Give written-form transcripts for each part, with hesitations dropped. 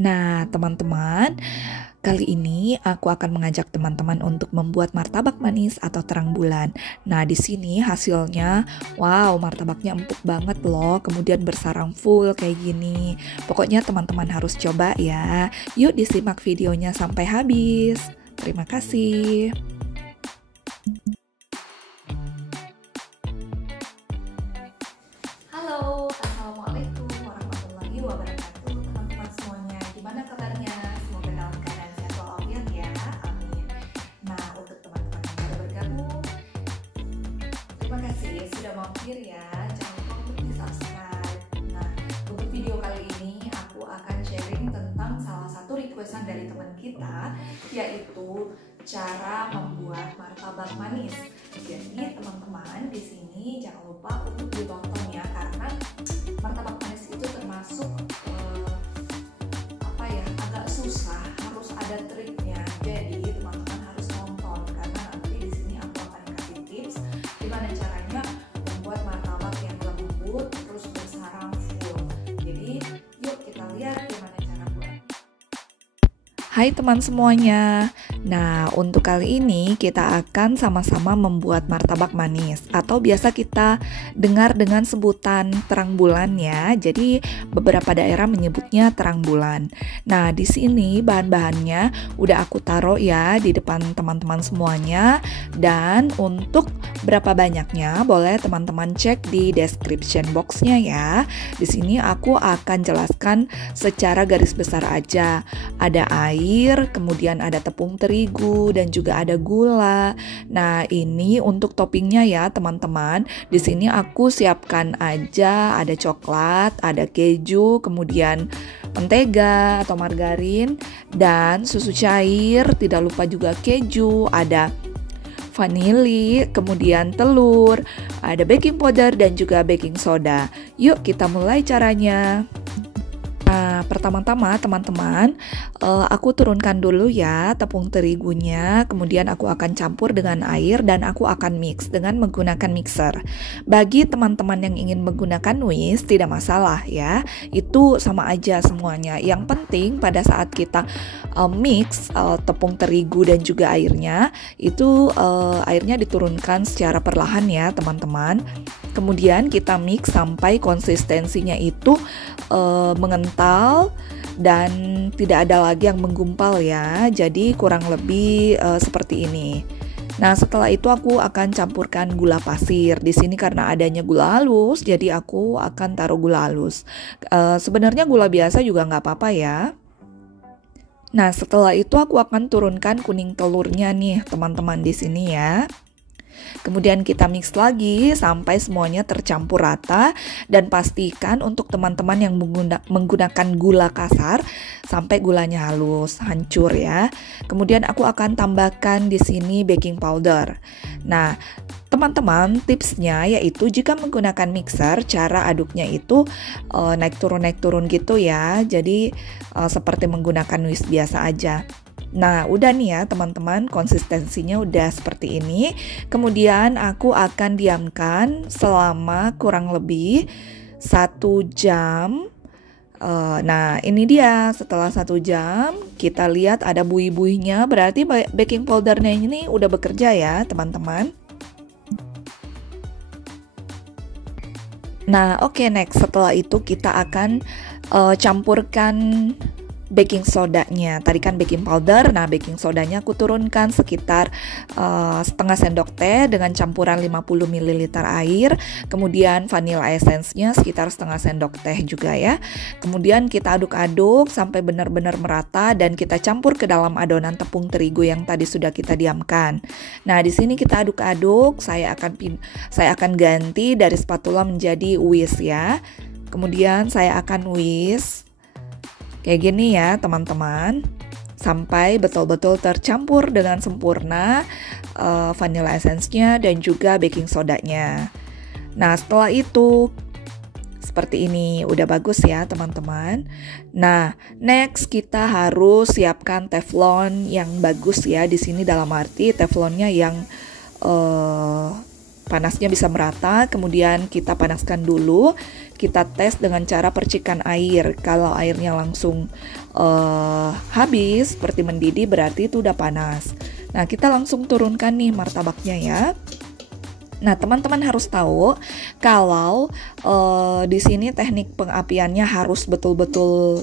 Nah, teman-teman, kali ini aku akan mengajak teman-teman untuk membuat martabak manis atau terang bulan. Nah, di sini hasilnya, wow, martabaknya empuk banget loh, kemudian bersarang full kayak gini. Pokoknya teman-teman harus coba ya. Yuk disimak videonya sampai habis. Terima kasih. Halo, assalamualaikum warahmatullahi wabarakatuh, teman-teman semuanya. Gimana kabarnya? Semoga dalam keadaan sehat walafiat ya. Amin. Nah, untuk teman-teman yang baru bergabung, terima kasih sudah mampir ya. Jangan lupa untuk di-subscribe. Nah, untuk video kali ini aku akan sharing tentang salah satu requestan dari teman kita, yaitu cara membuat martabak manis. Jadi teman-teman di sini jangan lupa untuk ditonton ya, karena martabak manis itu termasuk agak susah, harus ada triknya. Jadi teman-teman harus nonton, karena nanti di sini aku akan kasih tips gimana caranya membuat martabak yang lembut terus bersarang full. Jadi yuk kita lihat gimana cara buat. Hai teman semuanya. Nah, untuk kali ini kita akan sama-sama membuat martabak manis atau biasa kita dengar dengan sebutan terang bulan ya. Jadi beberapa daerah menyebutnya terang bulan. Nah, di sini bahan-bahannya udah aku taruh ya di depan teman-teman semuanya, dan untuk berapa banyaknya boleh teman-teman cek di description box-nya ya. Di sini aku akan jelaskan secara garis besar aja. Ada air, kemudian ada tepung terigu, dan juga ada gula. Nah, ini untuk toppingnya ya teman-teman. Di sini aku siapkan aja ada coklat, ada keju, kemudian mentega atau margarin, dan susu cair, tidak lupa juga keju, ada vanili, kemudian telur, ada baking powder, dan juga baking soda. Yuk kita mulai caranya. Nah, pertama-tama teman-teman, aku turunkan dulu ya tepung terigunya, kemudian aku akan campur dengan air dan aku akan mix dengan menggunakan mixer. Bagi teman-teman yang ingin menggunakan whisk, tidak masalah ya, itu sama aja semuanya. Yang penting pada saat kita mix tepung terigu dan juga airnya, itu airnya diturunkan secara perlahan ya teman-teman. Kemudian kita mix sampai konsistensinya itu mengental dan tidak ada lagi yang menggumpal ya. Jadi kurang lebih seperti ini. Nah, setelah itu aku akan campurkan gula pasir. Di sini karena adanya gula halus, jadi aku akan taruh gula halus. Sebenarnya gula biasa juga nggak apa-apa ya. Nah, setelah itu aku akan turunkan kuning telurnya nih, teman-teman di sini ya. Kemudian kita mix lagi sampai semuanya tercampur rata, dan pastikan untuk teman-teman yang menggunakan gula kasar sampai gulanya halus, hancur ya. Kemudian aku akan tambahkan di sini baking powder. Nah, teman-teman, tipsnya yaitu jika menggunakan mixer, cara aduknya itu naik turun gitu ya. Jadi seperti menggunakan whisk biasa aja. Nah, udah nih ya teman-teman, konsistensinya udah seperti ini. Kemudian aku akan diamkan selama kurang lebih 1 jam. Nah, ini dia setelah 1 jam, kita lihat ada buih-buihnya, berarti baking powdernya ini udah bekerja ya teman-teman. Nah, oke, next. Setelah itu kita akan campurkan baking sodanya. Tadi kan baking powder, nah baking sodanya aku turunkan sekitar setengah sendok teh dengan campuran 50 ml air. Kemudian vanilla essence-nya sekitar setengah sendok teh juga ya. Kemudian kita aduk-aduk sampai benar-benar merata dan kita campur ke dalam adonan tepung terigu yang tadi sudah kita diamkan. Nah, di sini kita aduk-aduk, saya akan ganti dari spatula menjadi whisk ya. Kemudian saya akan whisk kayak gini ya teman-teman, sampai betul-betul tercampur dengan sempurna vanilla essence-nya dan juga baking sodanya. Nah, setelah itu seperti ini. Udah bagus ya teman-teman. Nah, next kita harus siapkan teflon yang bagus ya. Di sini dalam arti teflonnya yang panasnya bisa merata. Kemudian kita panaskan dulu. Kita tes dengan cara percikan air. Kalau airnya langsung habis seperti mendidih, berarti itu udah panas. Nah, kita langsung turunkan nih martabaknya ya. Nah, teman-teman harus tahu kalau di sini teknik pengapiannya harus betul-betul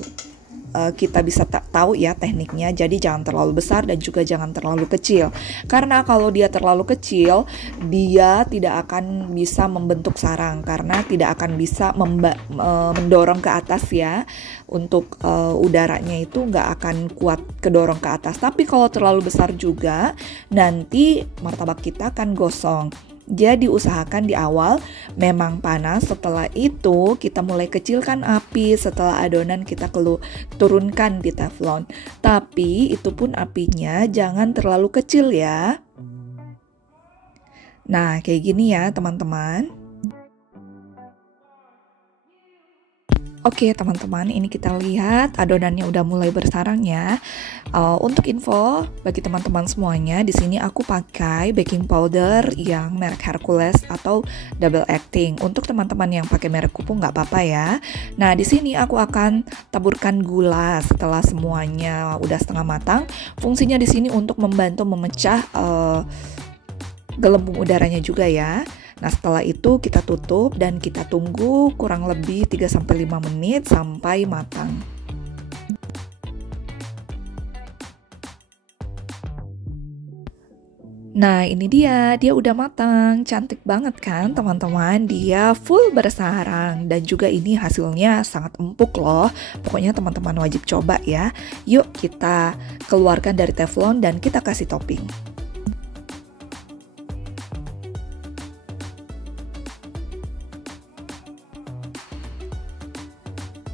kita bisa tahu ya tekniknya. Jadi jangan terlalu besar dan juga jangan terlalu kecil. Karena kalau dia terlalu kecil, dia tidak akan bisa membentuk sarang karena tidak akan bisa mendorong ke atas ya. Untuk udaranya itu nggak akan kuat kedorong ke atas. Tapi kalau terlalu besar juga, nanti martabak kita akan gosong. Jadi usahakan di awal memang panas, setelah itu kita mulai kecilkan api setelah adonan kita turunkan di teflon. Tapi itu pun apinya jangan terlalu kecil ya. Nah, kayak gini ya teman-teman. Oke teman-teman, ini kita lihat adonannya udah mulai bersarang ya. Untuk info bagi teman-teman semuanya, di sini aku pakai baking powder yang merek Hercules atau double acting. Untuk teman-teman yang pakai merek Kupu nggak apa-apa ya. Nah, di sini aku akan taburkan gula setelah semuanya udah setengah matang. Fungsinya di sini untuk membantu memecah gelembung udaranya juga ya. Nah, setelah itu kita tutup dan kita tunggu kurang lebih 3-5 menit sampai matang. Nah, ini dia udah matang. Cantik banget kan teman-teman? Dia full bersarang dan juga ini hasilnya sangat empuk loh. Pokoknya teman-teman wajib coba ya. Yuk kita keluarkan dari teflon dan kita kasih topping.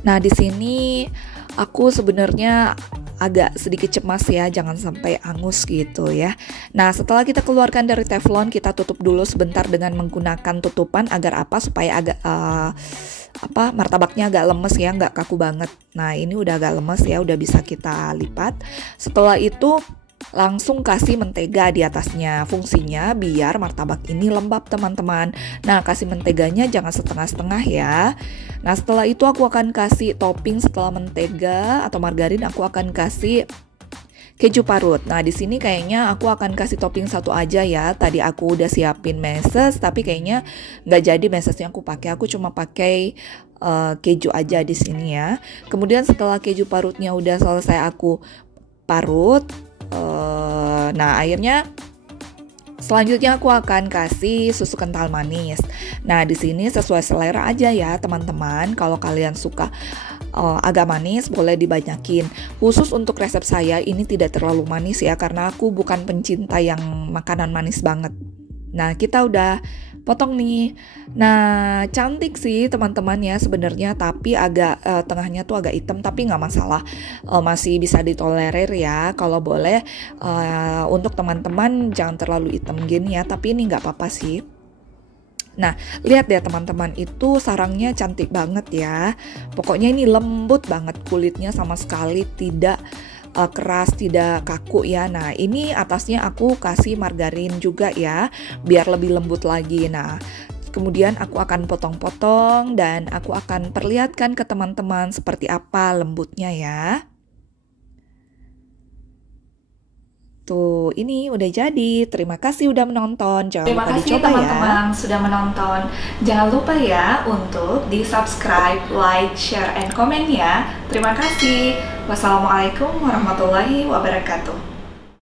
Nah, di sini aku sebenarnya agak sedikit cemas ya, jangan sampai angus gitu ya. Nah, setelah kita keluarkan dari teflon, kita tutup dulu sebentar dengan menggunakan tutupan agar apa? Supaya agak martabaknya agak lemes ya, nggak kaku banget. Nah, ini udah agak lemes ya, udah bisa kita lipat. Setelah itu langsung kasih mentega di atasnya. Fungsinya biar martabak ini lembab teman-teman. Nah, kasih menteganya jangan setengah-setengah ya. Nah, setelah itu aku akan kasih topping. Setelah mentega atau margarin, aku akan kasih keju parut. Nah, di sini kayaknya aku akan kasih topping satu aja ya. Tadi aku udah siapin meses, tapi kayaknya nggak jadi mesesnya aku pakai. Aku cuma pakai keju aja di sini ya. Kemudian setelah keju parutnya udah selesai aku parut. Nah, akhirnya selanjutnya aku akan kasih susu kental manis. Nah, di sini sesuai selera aja ya teman-teman. Kalau kalian suka agak manis, boleh dibanyakin. Khusus untuk resep saya ini tidak terlalu manis ya, karena aku bukan pencinta yang makanan manis banget. Nah, kita udah potong nih. Nah, cantik sih teman-teman ya sebenarnya, tapi agak tengahnya tuh agak hitam, tapi nggak masalah, masih bisa ditolerir ya. Kalau boleh untuk teman-teman jangan terlalu hitam gini ya, tapi ini nggak apa-apa sih. Nah, lihat ya teman-teman, itu sarangnya cantik banget ya. Pokoknya ini lembut banget, kulitnya sama sekali tidak keras, tidak kaku ya. Nah, ini atasnya aku kasih margarin juga ya, biar lebih lembut lagi. Nah, kemudian aku akan potong-potong dan aku akan perlihatkan ke teman-teman seperti apa lembutnya ya. Tuh, ini udah jadi. Terima kasih udah menonton. Jangan Terima lupa kasih dicoba teman-teman sudah menonton. Jangan lupa ya untuk di subscribe, like, share, and comment ya. Terima kasih. Wassalamualaikum warahmatullahi wabarakatuh.